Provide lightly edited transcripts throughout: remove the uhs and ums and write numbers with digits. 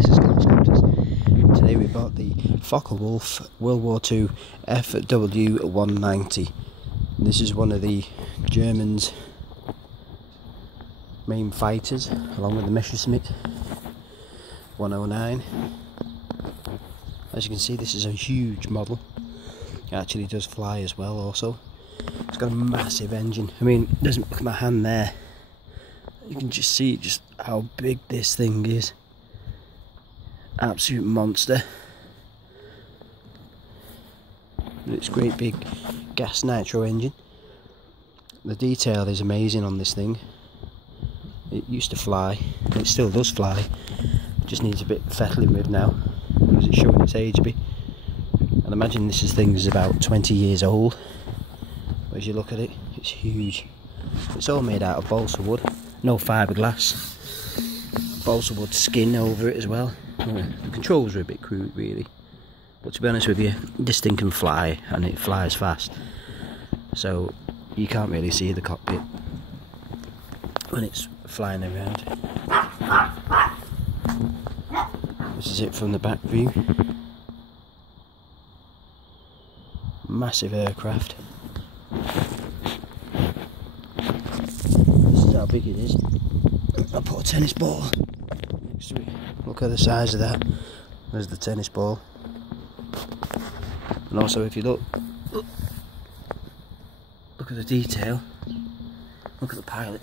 this is Colscopters. Today we bought the Focke-Wulf World War II FW190. This is one of the Germans' main fighters, along with the Messerschmitt 109. As you can see, this is a huge model. It actually does fly as well also. It's got a massive engine. I mean, it doesn't look at my hand there. You can just see just how big this thing is. Absolute monster. It's a great big gas nitro engine. The detail is amazing on this thing. It used to fly, and it still does fly. It just needs a bit fettling with now, because it's showing its age a bit. And imagine this thing is about 20 years old. As you look at it, it's huge. It's all made out of balsa wood, no fiberglass. Balsa wood skin over it as well. The controls are a bit crude really, but to be honest with you, this thing can fly, and it flies fast, so you can't really see the cockpit when it's flying around. This is it from the back view. Massive aircraft. This is how big it is. I'll put a tennis ball next to it. Look at the size of that. There's the tennis ball. And also, if you look at the detail. Look at the pilot.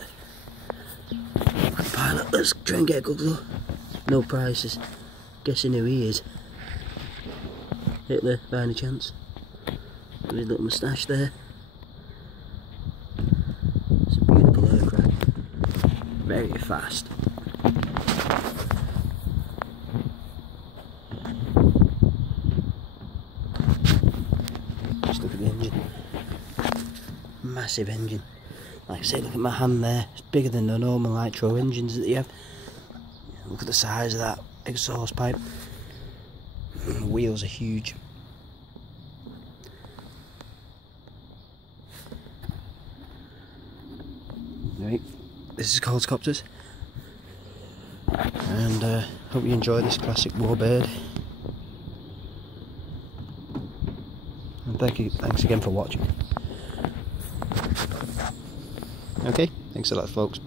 Look at the pilot. Let's try and get a good look. No prices. Guessing who he is. Hitler, by any chance? With his little moustache there. It's a beautiful aircraft. Very fast. Just look at the engine. Massive engine. Like I say, look at my hand there. It's bigger than the normal nitro engines that you have. Look at the size of that exhaust pipe. The wheels are huge. Right, this is Colscopters, and hope you enjoy this classic warbird. And thanks again for watching. Okay, thanks a lot folks.